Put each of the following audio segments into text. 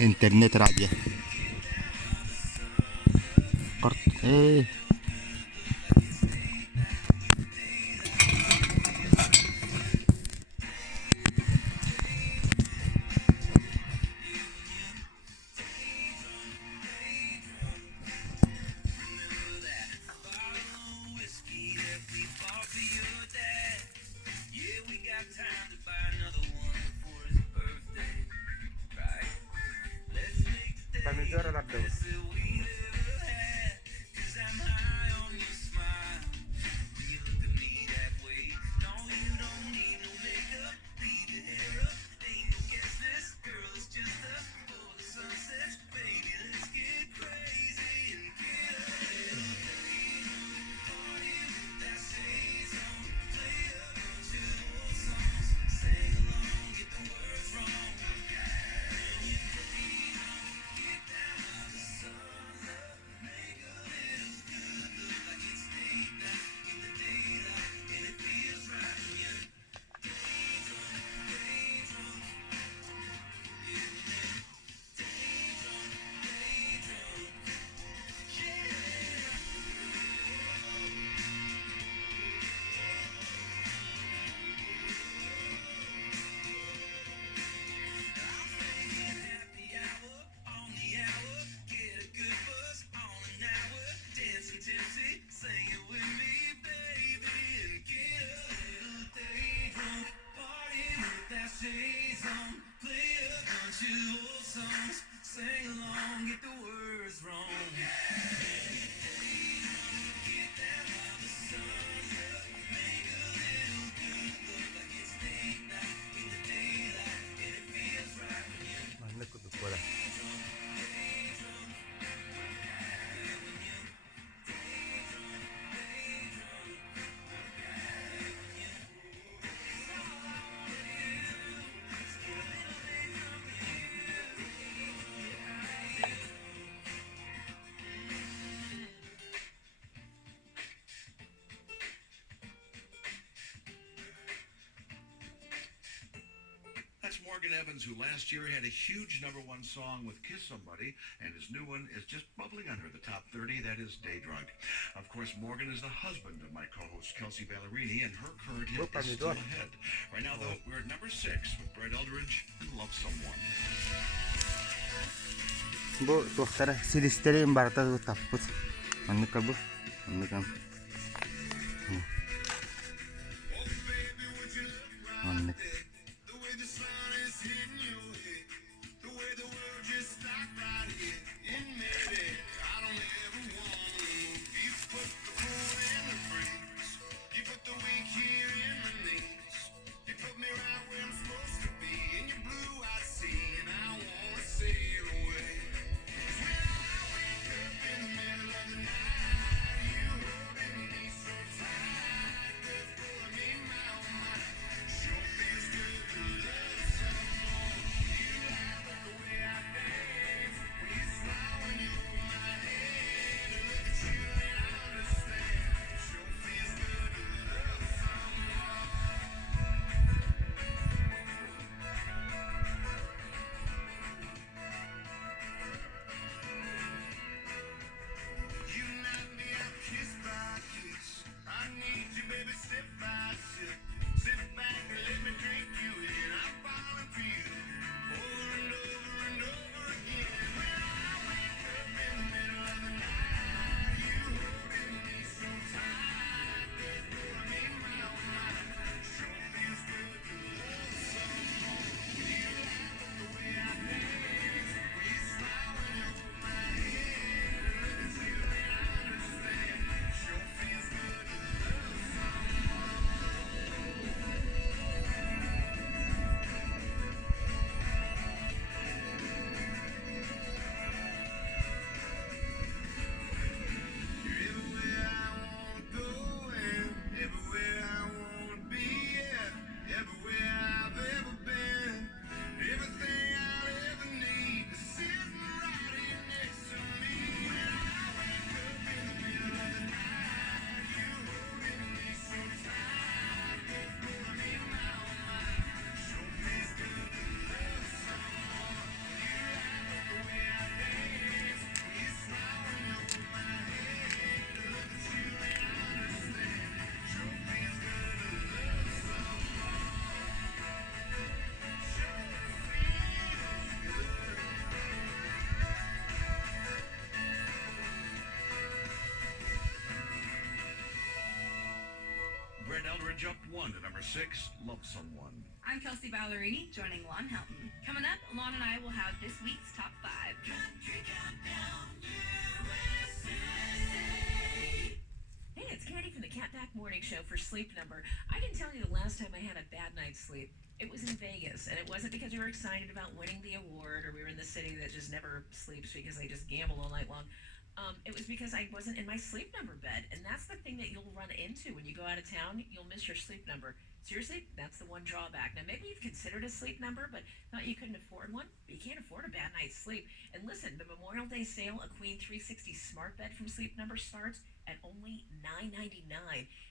Internet राज्य ए That's Morgan Evans, who last year had a huge #1 song with Kiss Somebody, and his new one is just bubbling under the top 30. That is Day Drunk. Of course, Morgan is the husband of my co-host Kelsey Ballerini, and her current hit is still ahead. Right now, though, we're at #6 with Brett Eldridge and Love Someone. Bu doktora silisteri barata bu taput. Anne kabu. Anne kam. Anne. Aaron Eldridge up 1 to number 6, Love Someone. I'm Kelsey Ballerini, joining Lon Helton. Coming up, Lon and I will have this week's Top 5. Country Countdown USA. Hey, it's Candy from the Cat Back Morning Show for Sleep Number. I can tell you the last time I had a bad night's sleep, it was in Vegas, and it wasn't because we were excited about winning the award or we were in the city that just never sleeps because they just gamble all night long. It was because I wasn't in my Sleep Number bed, and that's the thing that you'll run into when you go out of town. You'll miss your Sleep Number. Seriously, that's the one drawback. Now, maybe you've considered a Sleep Number, but thought you couldn't afford one. But you can't afford a bad night's sleep. And listen, the Memorial Day sale, a Queen 360 smart bed from Sleep Number starts at only $9.99.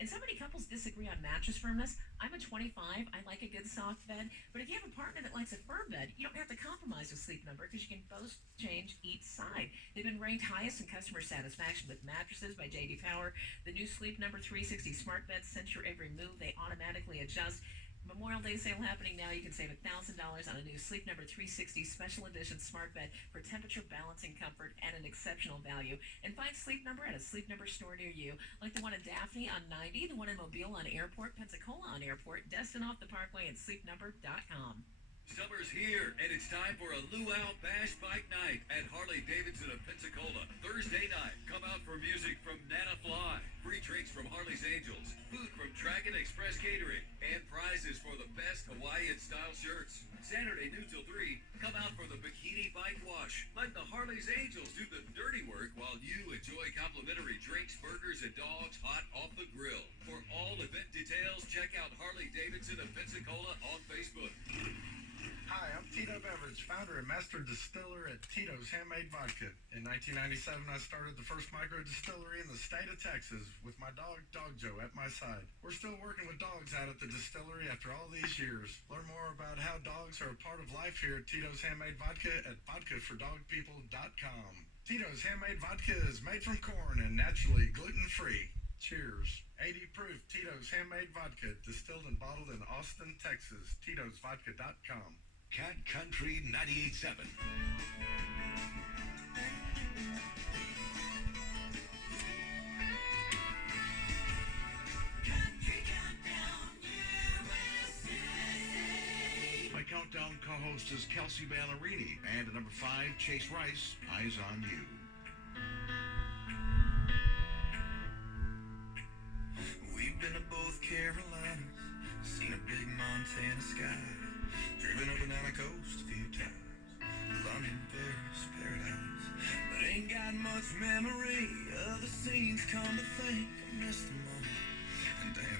And so many couples disagree on mattress firmness. I'm a 25. I like a good soft bed. But if you have a partner that likes a firm bed, you don't have to compromise with Sleep Number because you can both change each side. They've been ranked highest in customer satisfaction with mattresses by J.D. Power. The new Sleep Number 360 smart beds sense your every move. They automatically adjust. Memorial Day sale happening now. You can save $1,000 on a new Sleep Number 360 Special Edition smart bed for temperature balancing comfort at an exceptional value. And find Sleep Number at a Sleep Number store near you, like the one in Daphne on 90, the one in Mobile on Airport, Pensacola on Airport, Destin off the Parkway, and sleepnumber.com. Summer's here, and it's time for a Luau Bash Bike Night at Harley-Davidson of Pensacola. Thursday night, come out for music from Nana Fly, free drinks from Harley's Angels, food from Dragon Express Catering, and prizes for the best Hawaiian-style shirts. Saturday, noon till 3, come out for the Bikini Bike Wash. Let the Harley's Angels do the dirty work while you enjoy complimentary drinks, burgers, and dogs hot off the grill. For all event details, check out Harley-Davidson of Pensacola on Facebook. Hi, I'm Tito Beverage, founder and master distiller at Tito's Handmade Vodka. In 1997, I started the first micro distillery in the state of Texas with my dog, Dog Joe, at my side. We're still working with dogs out at the distillery after all these years. Learn more about how dogs are a part of life here at Tito's Handmade Vodka at vodkafordogpeople.com. Tito's Handmade Vodka is made from corn and naturally gluten-free. Cheers. 80 proof Tito's Handmade Vodka, distilled and bottled in Austin, Texas. Tito'sVodka.com. Cat Country 98.7. Country Countdown USA. My countdown co-host is Kelsey Ballerini, and at number 5, Chase Rice, Eyes on You. We've been to both Carolinas, seen a big Montana sky, driven up and down the coast a few times, London, Paris, paradise, but ain't got much memory of the scenes. Come to think, I miss them all, and damn,